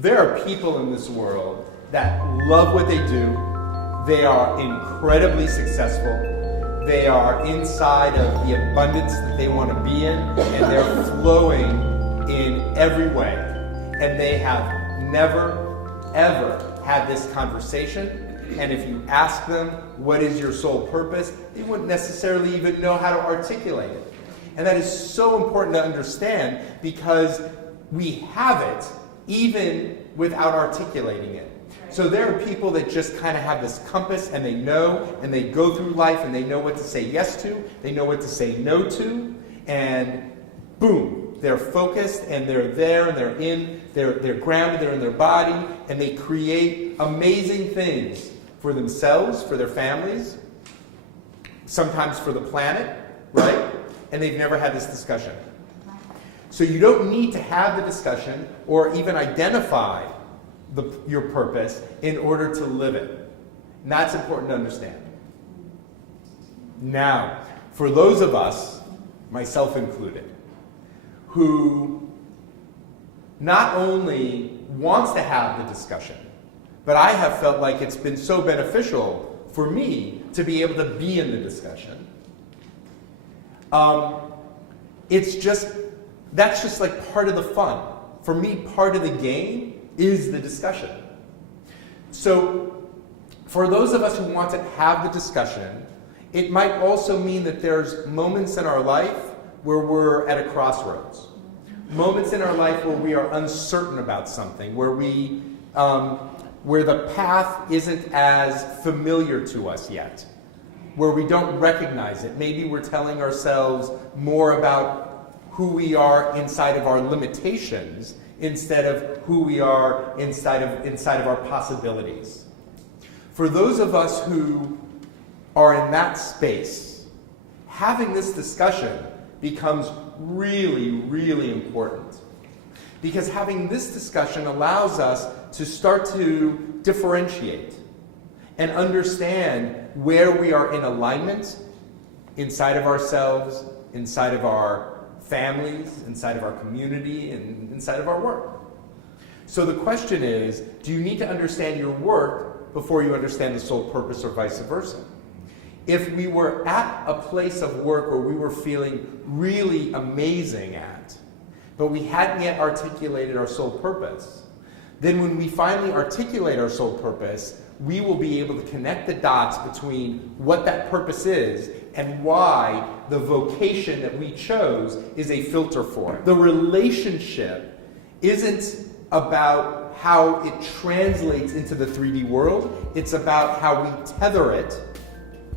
There are people in this world that love what they do. They are incredibly successful. They are inside of the abundance that they want to be in, and they're flowing in every way. And they have never, ever had this conversation. And if you ask them, what is your sole purpose, they wouldn't necessarily even know how to articulate it. And that is so important to understand, because we have it even without articulating it. So there are people that just kind of have this compass, and they know, and they go through life, and they know what to say yes to, they know what to say no to, and boom, they're focused, and they're there, and they're grounded, they're in their body, and they create amazing things for themselves, for their families, sometimes for the planet, right? And they've never had this discussion. So you don't need to have the discussion or even identify your purpose in order to live it. And that's important to understand. Now, for those of us, myself included, who not only wants to have the discussion, but I have felt like it's been so beneficial for me to be able to be in the discussion. That's just like part of the fun. For me, part of the game is the discussion. So for those of us who want to have the discussion, it might also mean that there's moments in our life where we're at a crossroads. Moments in our life where we are uncertain about something, where the path isn't as familiar to us yet, where we don't recognize it. Maybe we're telling ourselves more about who we are inside of our limitations instead of who we are inside of our possibilities. For those of us who are in that space, having this discussion becomes really, really important. Because having this discussion allows us to start to differentiate and understand where we are in alignment inside of ourselves, inside of our families, inside of our community, and inside of our work. So the question is, do you need to understand your work before you understand the sole purpose, or vice versa? If we were at a place of work where we were feeling really amazing at, but we hadn't yet articulated our sole purpose, then when we finally articulate our sole purpose, we will be able to connect the dots between what that purpose is and why the vocation that we chose is a filter for it. The relationship isn't about how it translates into the 3D world. It's about how we tether it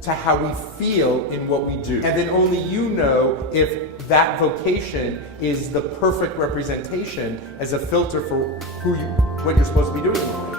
to how we feel in what we do. And then only you know if that vocation is the perfect representation as a filter for what you're supposed to be doing in the world.